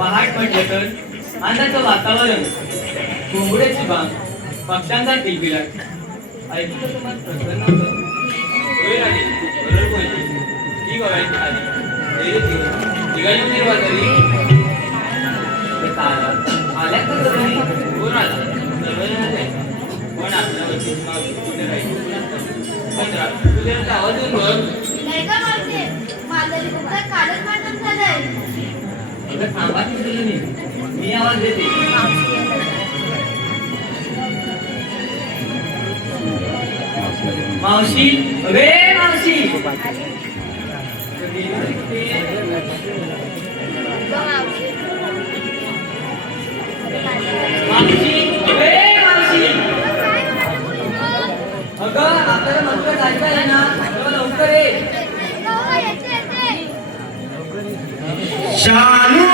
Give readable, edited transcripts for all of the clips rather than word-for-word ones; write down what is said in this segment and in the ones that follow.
पहाट म्हटलं तर आनंदाचं वातावरण, घोंगड्याची बांग, पक्ष्यांचा किलबिलाट ऐकून तर मन प्रसन्न होतं. होय राजे, बरोबर बोलली. ती बघायची आली निघाली होती बाजारी. आल्या तर घरी कोण आला सर्वजण पण आपल्यावरती कुठे राहील तुझ्या आवाज येऊन बघ. थांबा मी आवाज देते. मावशी वे मावशी मावशी वे मावशी. अगं आपल्याला मंत्र जायचं आहे ना, लवकर ये. शालू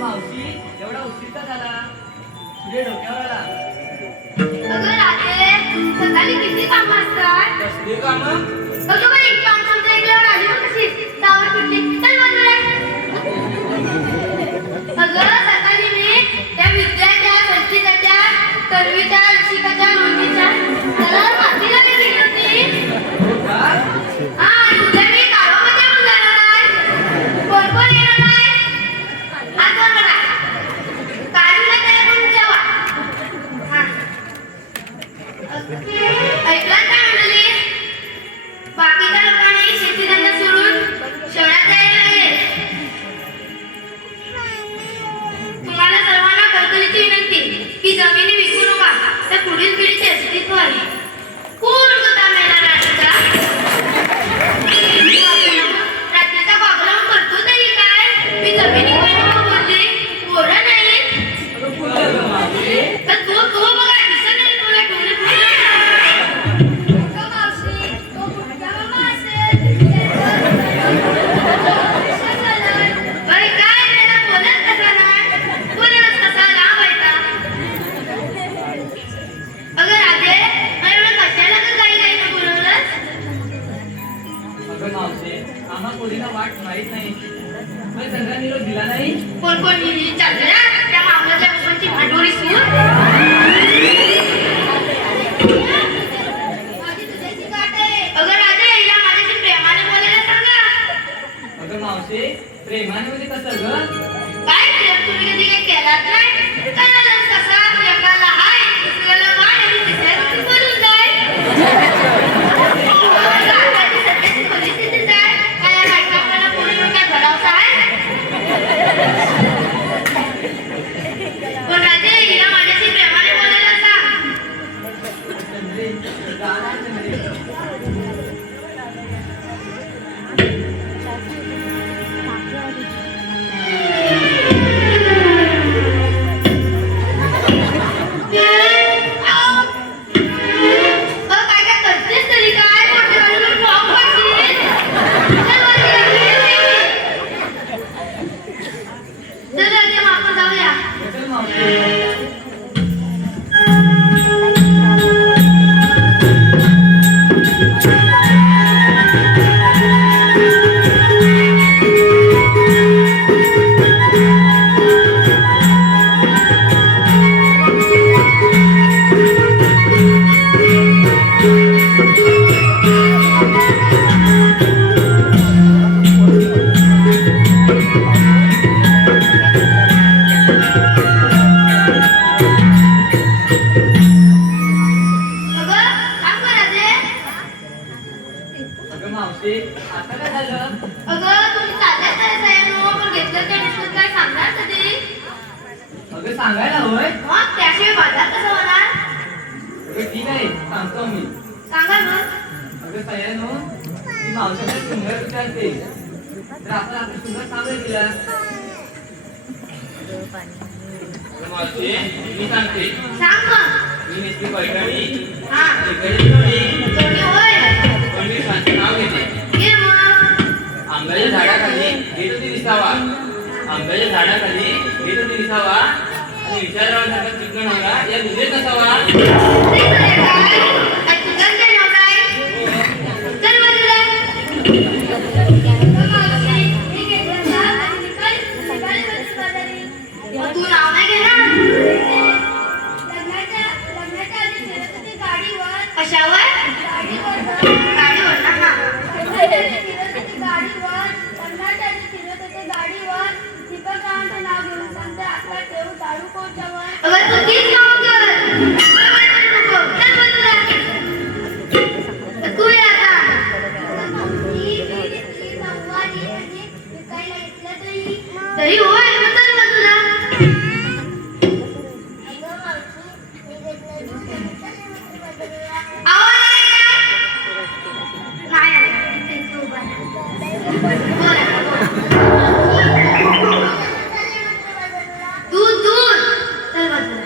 मावशी एवढा उशीर का झाला? तुझ्या डोक्यावर आला. अगं राजे, सकाळी किती कामं असतात? कसली कामं? अगं बाई, काम समजा ऐकल्यावर आली मग कशी? दावण सुटली. चल बाजूला. अगं सकाळी मी त्या विद्याच्या, संचिताच्या, तन्वीच्या, ऋषिकाच्या, रोहिणीच्या घरावर मातीला गेली होती. हो का? हा, आणि उद्या मी गावामध्ये पण जाणार आहे. कोण कोण येणार आहे? हात वर करा. काढूला तयार करून ठेवा. हा. ऐकलं काय म्हणाली? बाकीच्या लोकांनी शेतीधंदा सोडून शहरात जायला लागले. तुम्हाला सर्वांना कळकळीची विनंती की जमिनी विकू नका, तर पुढील पिढीचे अस्तित्व आहे. कोण होता मेला रात्रीचा? रात्रीचा बागलावून करतो तरी काय? मी जमिनी कोणाला बोलले? पोरं नाही. अगं बोललं गं मावशी. तर तो बघा दिसत नाही तुला डोळे फुटले. अगं मावशी, तो मोठा मामा असेल. अरे काय त्याला बोलत कसा नाही? बोलत कसा लांब आहे का? अगं राधे, मला एवढं कशाला गं काही बोलवलंस? अगं मावशी, आम्हा पोरीला वाट माहित नाही. पण सगळा निरोप दिला नाही. कोण कोण विचारलं ना त्या मामाच्या लोकांची भांडोरी सूर? माझी तुझ्याशी गाठ आहे. अगं राधे, हिला माझ्याशी प्रेमाने बोलायला सांगा. अगं मावशी, प्रेमाने म्हणजे कसं गं? काय प्रेम तुम्ही कधी काही केलात नाही? करायला कसा एकाला हाय, दुसऱ्याला वाय आणि तिसऱ्याला तू बोलून जाय. आताची सध्याची परिस्थिती काय? काय या बायका आपल्याला पोरीवर काय भरवसा आहे? पण राधे, हिला माझ्याशी प्रेमाने बोलायला सांग. संजय, जाणार संजय. काय काय करतेस तरी काय? मोठ्या बाजूला पाव पाडशील. चल राधे, आपण जाऊया. चल मावशी. अगं, थांब गं राधे. अगं मावशी, आता काय झालं? अगं, तुम्ही चालल्या तरी तयार पण घेतलं त्या दिवसात काय सांगणार कधी? अगं सांगायला होय? मग त्याशिवाय बाजार कसा होणार? अगं ठीक आहे, सांगतो मी. सांगा मग. अगं सयानो, ती मावशाला सुंदर विचारते. तर आपण आपलं सुंदर सांगूया तिला. अगं मावशी, मी सांगते. सांग मग. मी नुसती पैठणी, हा, इकडे जोडी, जोडी होय. पण मी शांत नाव घेते. ये मग. आंब्याच्या झाडाखाली घेत होती दिसावा. आंब्याच्या झाडाखाली घेत होती दिसावा. आणि विचारावासारखा चिकन नवरा या दुधेच नसावा. ते खरं काय? काय तुझाच काय नवरा आहे? चल बाजूला. अगं मावशी, मी घेतलं ना आणि निकाली बसली बाजारी. मग तू नाव नाही घेणार? लग्नाच्या आधी फिरत होती गाडीवर. कशावर गाडीवर ना हा गाडीवर कर्नाटकाची फिरत होते गाडीवर दीपक रावांचं नाव घेऊन सांगते आपला ठेव दारू कोच्यावर अगं तू तीच काम कर नको चल बाजूला. तू ये आता तरी होय मग चल बाजूला. आवाज आलाय का? नाही आला. इथे उभा राहा. बोल आता, बोल. दूध दूध चल बाजूला.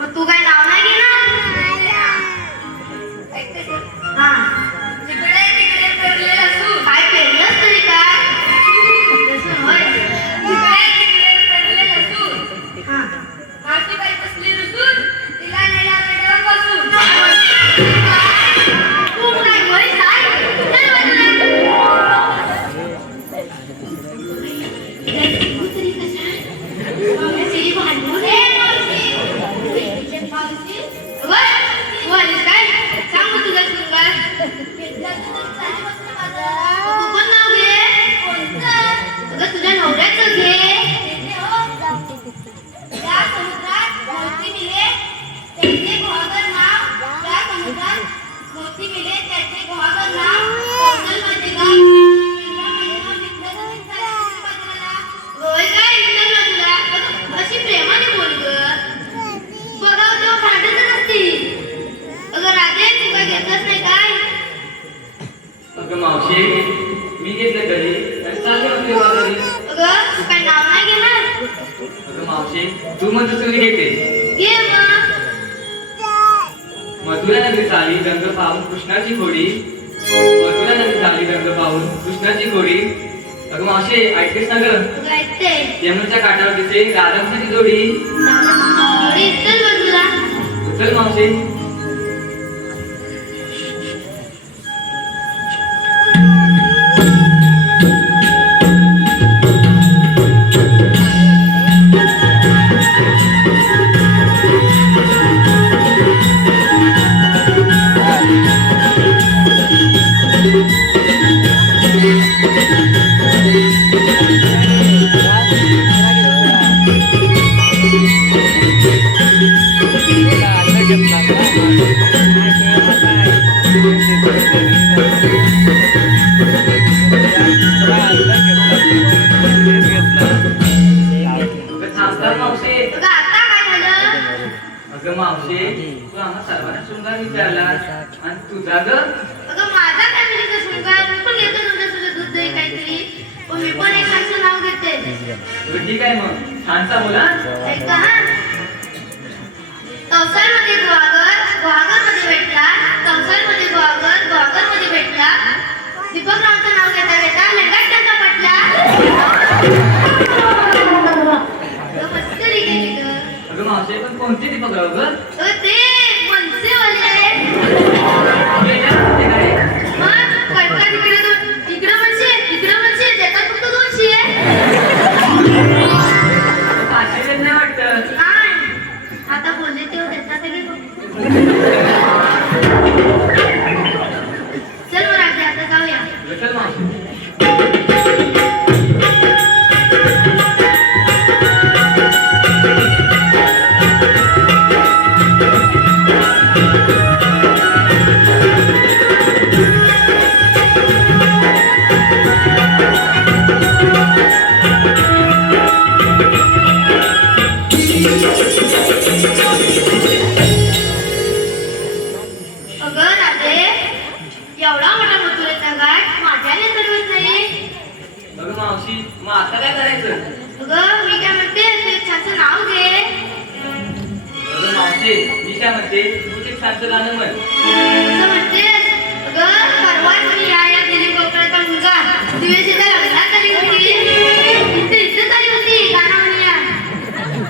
मग तू काय नाव नाही घेणार? हा काय पेरलंस तरी काय? लसूण होय. हा तू काय होय काय? चल बाजूला. तू तरी कसा? मावशी भांडून ये मावशी. वर आलीस काय? सांग मग तुझा शृंगार. तू पण नाव घे. अगं तुझ्या नवऱ्याचं घे. त्या समुद्रात मोती मिले त्याचे गुहागर नाव त्या समुद्रात मोती मिले त्याचे गुहागर नाव कौशल म्हणजे गाव होय काय विचारलं ना तुला? अगं अशी प्रेमाने बोल ग. बघावं तेव्हा भांडतच असतील. अगं राधे तू काय घेतलंच नाही काय? अगं मावशी मी घेतलं कधी आणि चालले होते वाजरी. अगं तू काय नाव नाही घेणार? अगं मावशी तू म्हणतो तुम्ही घेते घे मग. मथुरा नगरी चाली रंग पाहून कृष्णाची खोडी. मथुरा नगरी चाली रंग पाहून कृष्णाची खोडी. अगं मावशी ऐकतेस ना ग? अगं ऐकते. यमुनेच्या काठावर तिथे राधांची जोडी. थोडी चल बाजूला. चल मावशी. थांबतात मावशी. अगं आता काय झालं? अगं मावशी तू आम्हा सर्वांना शृंगार विचारला आणि तुझा ग अगं माझा फॅमिलीचा शृंगार मी पण घेते तुझ्या दूध दही काहीतरी. पण मी पण एकाचं नाव घेते. ठीक आहे मग छानसा बोला. ऐका हा. तवसाळमध्ये गुहागर गुहागरमध्ये भेटला. तवसाळमध्ये गुहागर गुहागरमध्ये भेटला. दीपक रावांचं नाव घेता घेता लेंगाट त्यांचा पटला. अगं मस्करी केली ग. अगं मावशी पण कोणते दीपक राव ग? ते मनसेवाले. गेल्या होते काय? मग कडका तिकडे इकडं म्हणशील त्याच्यात फक्त 200 आहे. पाचशे देत नाही वाटतं. नाही आता बोलले तेव्हा देता सगळे बघ. चल मग रात्री आता जाऊया. चल मावशी. अगं राधे एवढा मोठा मथुरेचा घाट माझ्याने चढवत नाही. अगं मावशी मग आता काय करायचं? अगं मी काय म्हणते ते छानचं नाव घे. अगं मावशी मी काय म्हणते तू एक छानचं गाणं म्हण. असं म्हणते. अगं परवाच मी या दिलीप गोकळाचा मुलगा दिवेशीच्या लग्नात आली होती. इथेच आली होती गाणं म्हणूया.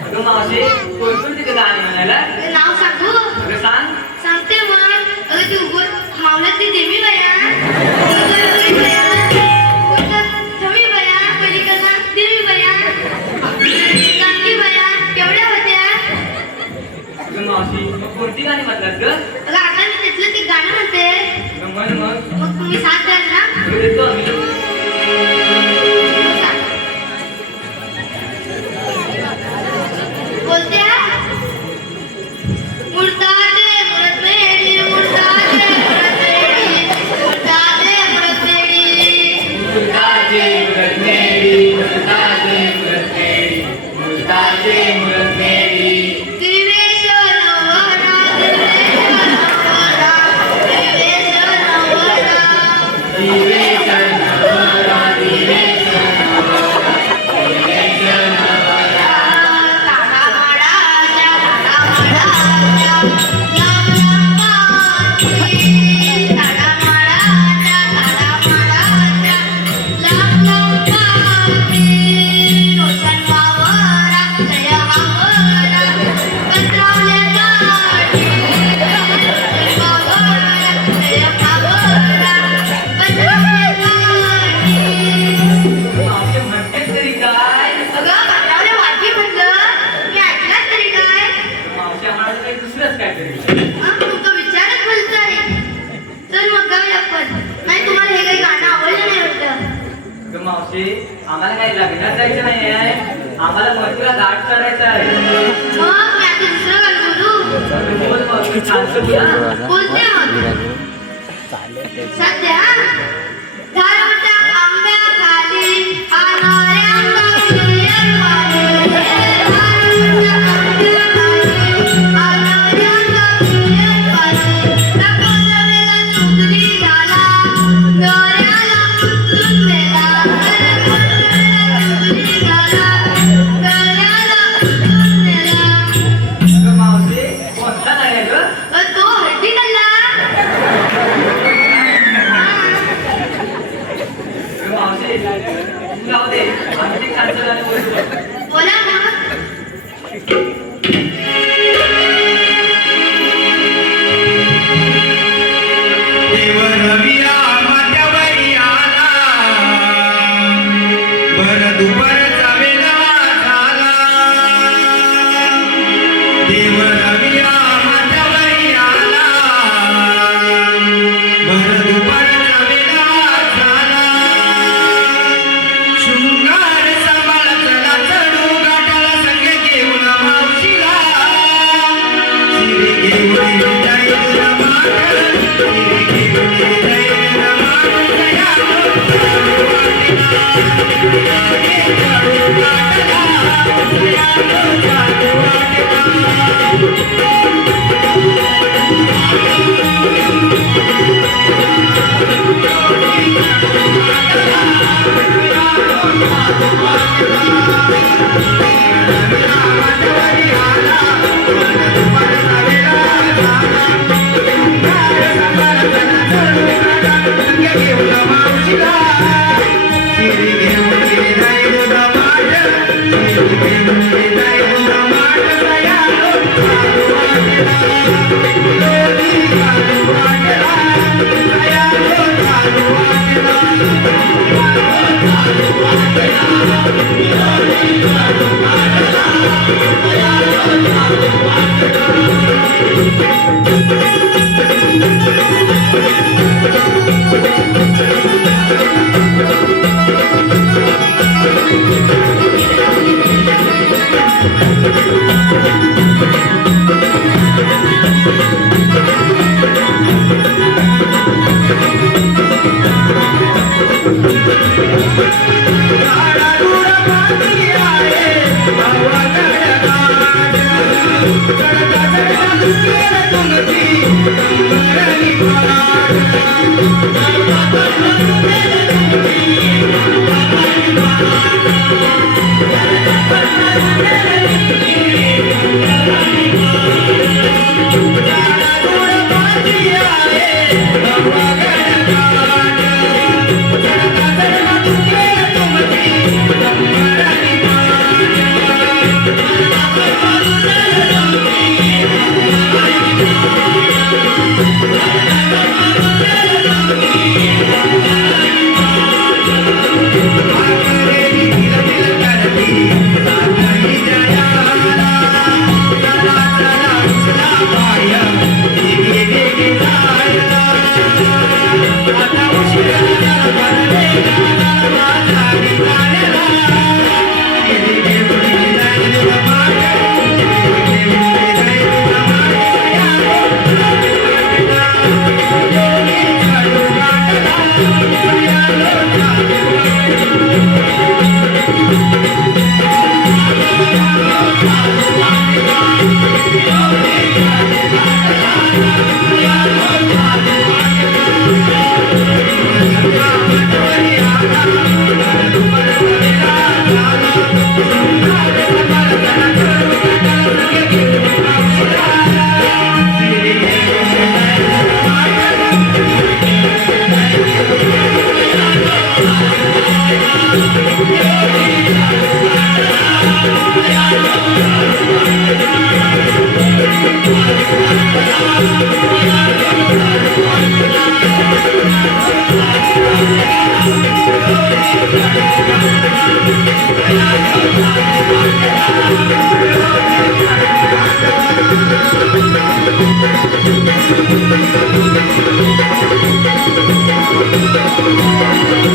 अगं मावशी कोण तिथे गाणं म्हणायला? नाव सांगू? अगं सांग. सांगते मग. अगं ती उभं मावळ्यातली देवी बया. ठमी बया पलीकडला देवी बया. जानकी बया ग? अगं आता मी तिथलं ते गाणं म्हणते मग तुम्ही साथ द्याल ना देतो आम्ही. बोलते मुर्दादे मुरतमेडी मुर्दादे मुरतमेडी मुर्दादे मुरतमेडी मुर्दादे मुरतमेडी मुर्दादे मुरतमेडी मुर्दादे मुरतमेडी. दिवेश नवरा दिवेश नवरा दिवेश नवरा दिवेश नवरा दिवेश नवरा. काळा माडाच्या काळा माडाच्या लांब लांब पाठी काळा माडाच्या लांब लांब पाठी रोशन वावरा दया वावरा पत्रावल्या गाठी रोशन वावरा दया वावरा पत्रावल्या गाठी. मावशी म्हणतेस तरी काय? अगं पत्रावल्या वाटी म्हटलं मी ऐकलात तरी काय मावशी आम्हाला काही दुसरंच काय तरी. तुमचा विचारच बोलत आहे तर मग जाऊया आपण नाही तुम्हाला हे काही गाणं आवडलं नाही वाटतं ग मावशी आम्हाला काही लग्नात जायचं नाही आहे. आम्हाला मथुरा घाट चढायचा आहे. मग मी आता दुसरं गाणं बोलू बोल मावशी छानसं बोल हा. बोलते मग सध्या झाडाच्या आंब्याखाली अनाऱ्यांचा पिरियड पाणी झाडाच्या आंब्याखाली अनाऱ्यांचा पिरियड पाणी रकोजमेला चुकली झाला दोऱ्याला उचलून नेला रकोजमेला चुकली झाला दोऱ्याला उचलून नेला. ग मावशी कोणता नाही आहे ग? तो हड्डी खाल्ला ग मावशी तू जाऊ दे आम्ही ते छानसं गाणं बोलतो. बोला ना देव रविया माथ्यावरी आला, भर दुपारचा वेळा झाला. देव रविया माथ्यावरी आला, भर दुपारचा वेळा झाला. शृंगार सांभाळ चला चढू गाठाला संग घेऊन मावशीला. शिरी घेऊन जाईल रमाट, शिरी घेऊन जाईल रमाट तयार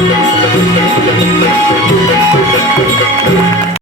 Thank